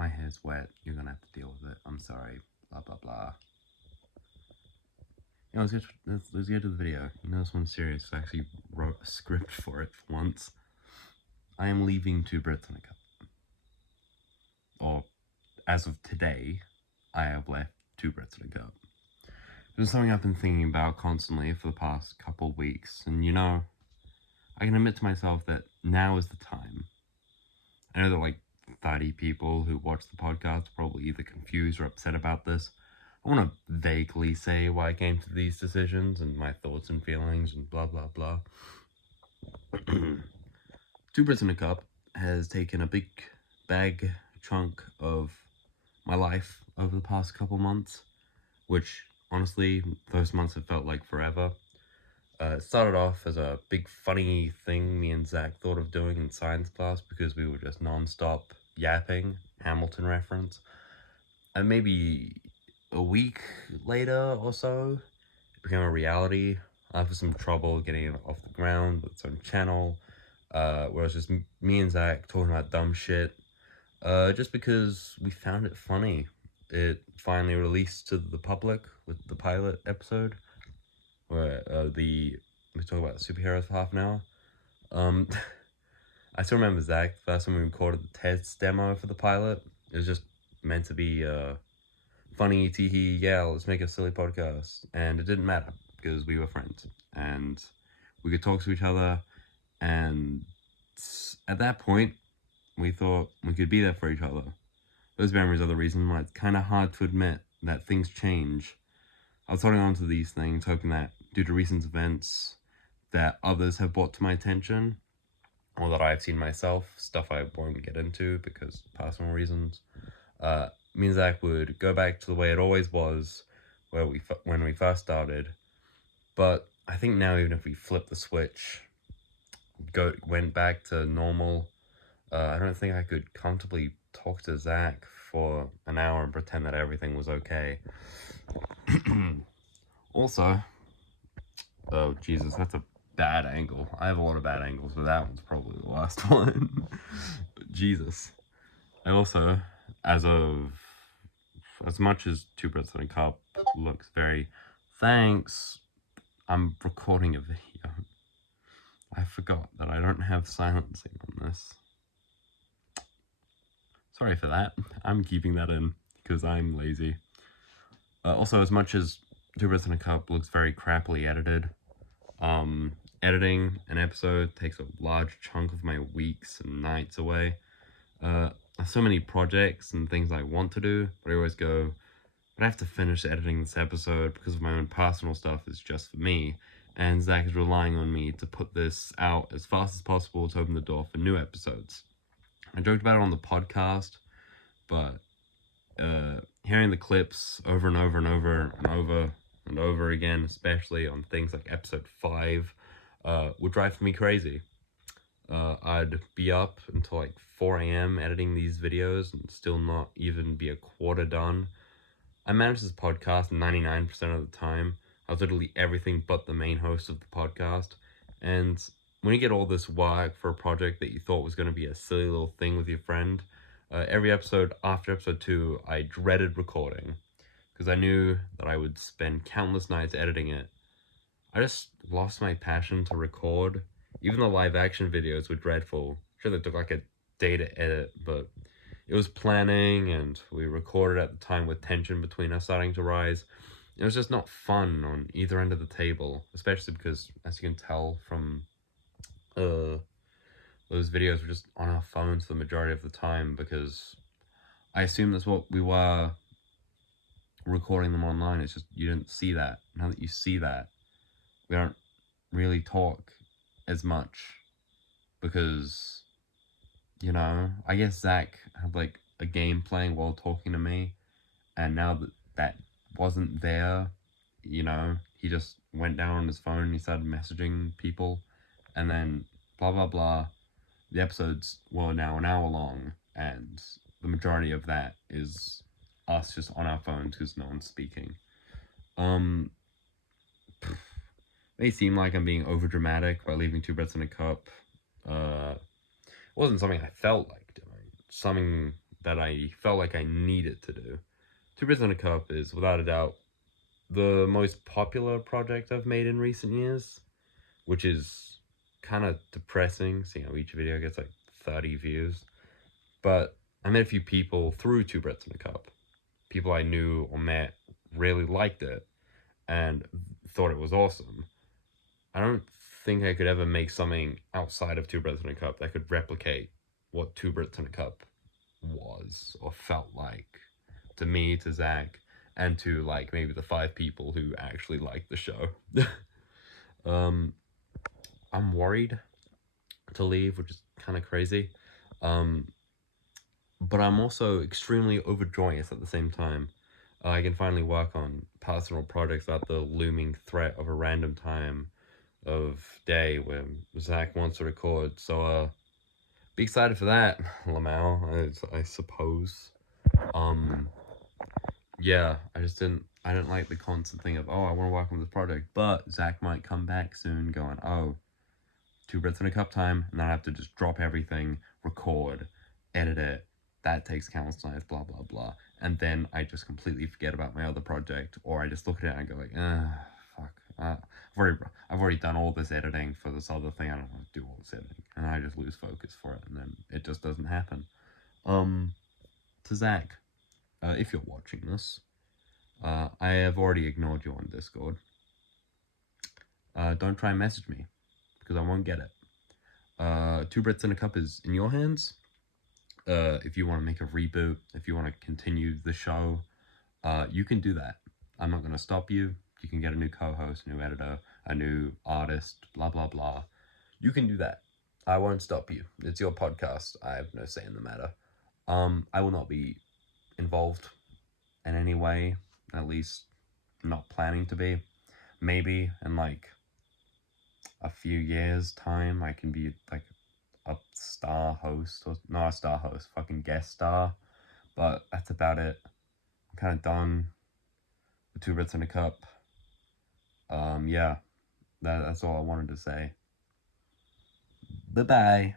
my hair's wet. You're gonna have to deal with it. I'm sorry. Blah, blah, blah. Yeah, let's get to the video. You know, this one's serious. I actually wrote a script for it once. I am leaving Two Brits in a Cup. Or, as of today, I have left Two Brits in a Cup. It's something I've been thinking about constantly for the past couple weeks, and you know, I can admit to myself that now is the time. I know that like 30 people who watch the podcast are probably either confused or upset about this. I want to vaguely say why I came to these decisions and my thoughts and feelings and blah blah blah. Two Brits in a Cup has taken a big chunk of my life over the past couple months, which honestly, those months have felt like forever. It started off as a big funny thing me and Zach thought of doing in science class because we were just non-stop yapping, Hamilton reference. And maybe a week later or so, it became a reality after some trouble getting it off the ground with its own channel, where it was just me and Zach talking about dumb shit, just because we found it funny. It finally released to the public with the pilot episode, where we talk about superheroes for half an hour. I still remember Zach, the first time we recorded the test demo for the pilot. It was just meant to be funny, tee-hee, yeah, let's make a silly podcast. And it didn't matter, because we were friends. And we could talk to each other, and at that point, we thought we could be there for each other. Those memories are the reason why it's kind of hard to admit that things change. I was holding on to these things, hoping that due to recent events that others have brought to my attention, or that I've seen myself, stuff I won't get into because personal reasons, me and Zach would go back to the way it always was, when we first started. But I think now, even if we flip the switch, went back to normal, I don't think I could comfortably talk to Zach for an hour and pretend that everything was okay. Also, oh Jesus, that's a bad angle. I have a lot of bad angles, but that one's probably the worst one. Jesus. I also, as much as Two Brits in a Cup looks very, thanks, I'm recording a video. I forgot that I don't have silencing on this. Sorry for that. I'm keeping that in because I'm lazy. Also, as much as Two Brits in a Cup looks very crappily edited, editing an episode takes a large chunk of my weeks and nights away. So many projects and things I want to do, but I always go, but I have to finish editing this episode because of my own personal stuff. It's just for me, and Zach is relying on me to put this out as fast as possible to open the door for new episodes. I joked about it on the podcast, but hearing the clips over and over and over and over and over again, especially on things like episode 5, would drive me crazy. I'd be up until like 4 a.m. editing these videos and still not even be a quarter done. I manage this podcast 99% of the time. I was literally everything but the main host of the podcast. And when you get all this work for a project that you thought was going to be a silly little thing with your friend, every episode after episode 2, I dreaded recording because I knew that I would spend countless nights editing it. I just lost my passion to record. Even the live action videos were dreadful. Sure, they took like a day to edit, but it was planning, and we recorded at the time with tension between us starting to rise. It was just not fun on either end of the table, especially because, as you can tell from those videos, were just on our phones for the majority of the time, because I assume that's what we were recording them online. It's just you didn't see that. Now that you see that, we don't really talk as much because, you know, I guess Zach had like a game playing while talking to me, and now that that wasn't there, you know, he just went down on his phone and he started messaging people, and then blah blah blah. The episodes were now an hour long, and the majority of that is us just on our phones because no one's speaking. May seem like I'm being over dramatic by leaving Two Brits in a Cup. It wasn't something I felt like doing. Something that I felt like I needed to do. Two Brits in a Cup is, without a doubt, the most popular project I've made in recent years, which is kind of depressing, seeing how each video gets like 30 views. But I met a few people through Two Brits in a Cup. People I knew or met really liked it and thought it was awesome. I don't think I could ever make something outside of Two Brits in a Cup that could replicate what Two Brits in a Cup was or felt like to me, to Zach, and to like maybe the 5 people who actually liked the show. um, I'm worried to leave, which is kind of crazy. But I'm also extremely overjoyous at the same time. I can finally work on personal projects without the looming threat of a random time of day where Zach wants to record. So, be excited for that, Lamau, I suppose. Yeah, I didn't like the constant thing of, oh, I want to work on this project, but Zach might come back soon going, oh, Two Brits in a Cup time, and then I have to just drop everything, record, edit it. That takes countless nights, blah blah blah, and then I just completely forget about my other project, or I just look at it and go like, fuck, I've already done all this editing for this other thing. I don't want to do all this editing, and I just lose focus for it, and then it just doesn't happen. To Zach, if you're watching this, I have already ignored you on Discord. Don't try and message me because I won't get it. Two Brits in a Cup is in your hands. If you want to make a reboot, if you want to continue the show, you can do that. I'm not going to stop you. You can get a new co-host, a new editor, a new artist, blah, blah, blah. You can do that. I won't stop you. It's your podcast. I have no say in the matter. I will not be involved in any way, at least not planning to be. Maybe in like a few years' time, I can be like a star host, or not a star host, fucking guest star. But that's about it. I'm kind of done with Two Brits in a Cup. Yeah, that's all I wanted to say. Bye bye.